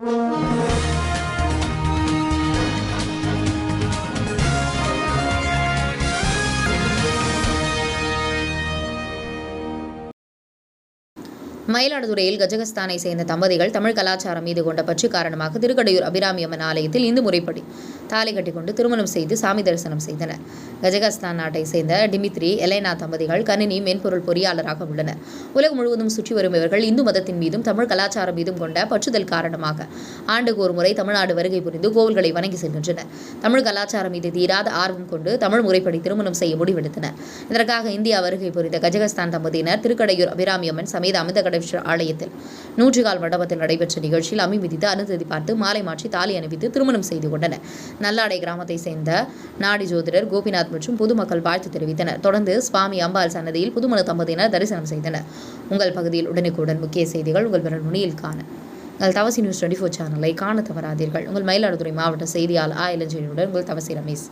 மயிலாடுதுறையில் கஜகஸ்தானை சேர்ந்த தம்பதிகள் தமிழ் கலாச்சாரம் மீது கொண்ட பற்று காரணமாக திருக்கடையூர் அபிராமி அம்மன் ஆலயத்தில் இந்து முறைப்படி தாலி கட்டிக்கொண்டு திருமணம் செய்து சாமி தரிசனம் செய்தனர். கஜகஸ்தான் நாட்டை சேர்ந்த டிமித்ரி எலைனா தம்பதிகள் கணினி மென்பொருள் பொறியாளராக உள்ளனர். உலகம் முழுவதும் சுற்றி வரும் இவர்கள் இந்து மதத்தின் மீதும் தமிழ் கலாச்சாரம் மீதும் கொண்ட பற்றுதல் காரணமாக ஆண்டுக்கு ஒரு முறை தமிழ்நாடு வருகை புரிந்து கோவில்களை வணங்கி செல்கின்றனர். தமிழ் கலாச்சாரம் மீது தீராத ஆர்வம் கொண்டு தமிழ் முறைப்படி திருமணம் செய்ய முடிவெடுத்தனர். இதற்காக இந்தியா வருகை புரிந்த கஜகஸ்தான் தம்பதியினர் திருக்கடையூர் அபிராமி அம்மன் சமேத அமிர்த ஆலயத்தில் 100 கால் மண்டபத்தில் நடைபெற்ற நிகழ்ச்சியில் அம்மி மிதித்து அனுமதி பார்த்து மாலை மாற்றி தாலி அணிவித்து திருமணம் செய்து கொண்டனர். நல்லாடை கிராமத்தை சேர்ந்த நாடி ஜோதிடர் கோபிநாத் மற்றும் பொதுமக்கள் வாழ்த்து தெரிவித்தனர். தொடர்ந்து சுவாமி அம்பாள் சன்னதியில் புதுமண தம்பதியினர் தரிசனம் செய்தனர். உங்கள் பகுதியில் உடனுக்குடன் முக்கிய செய்திகள் உங்கள் விரல் நுனியில் காண உங்கள் தவசி நியூஸ் 24 சேனலை காண தவறாதீர்கள். உங்கள் மயிலாடுதுறை மாவட்ட செய்தியாளர் இளஞ்செழியனுடன் உங்கள் தவசி ரமேஷ்.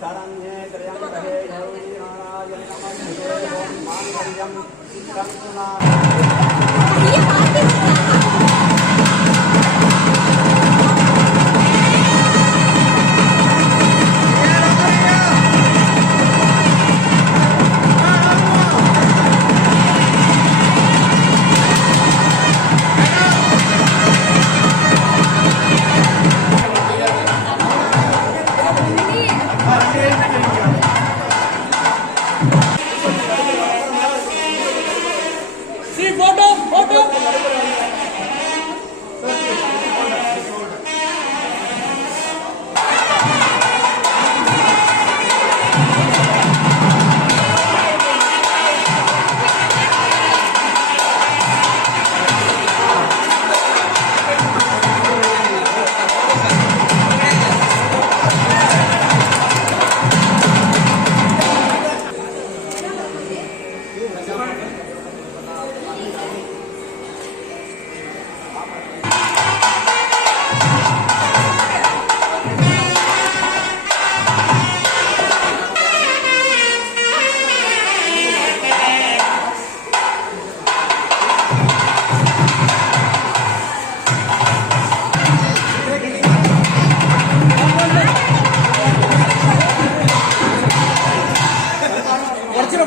शरण्ये त्र्यम्बके गौरी नारायणे नमस्ते ओम मांगल्यं तंतुना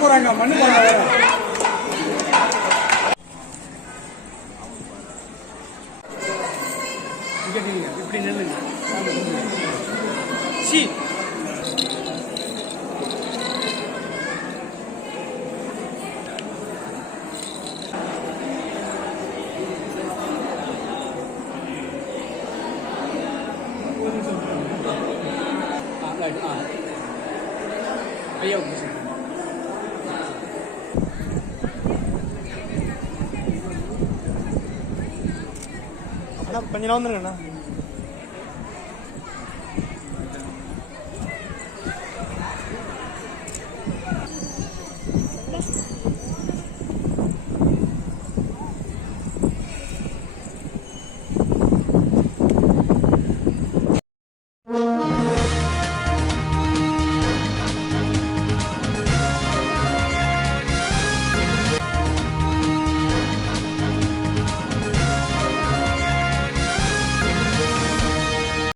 போறாங்க மண்ணு போறாங்க. இப்படி நில்லுங்க. சி ஐயா கொஞ்சம் வந்துருங்கண்ணா.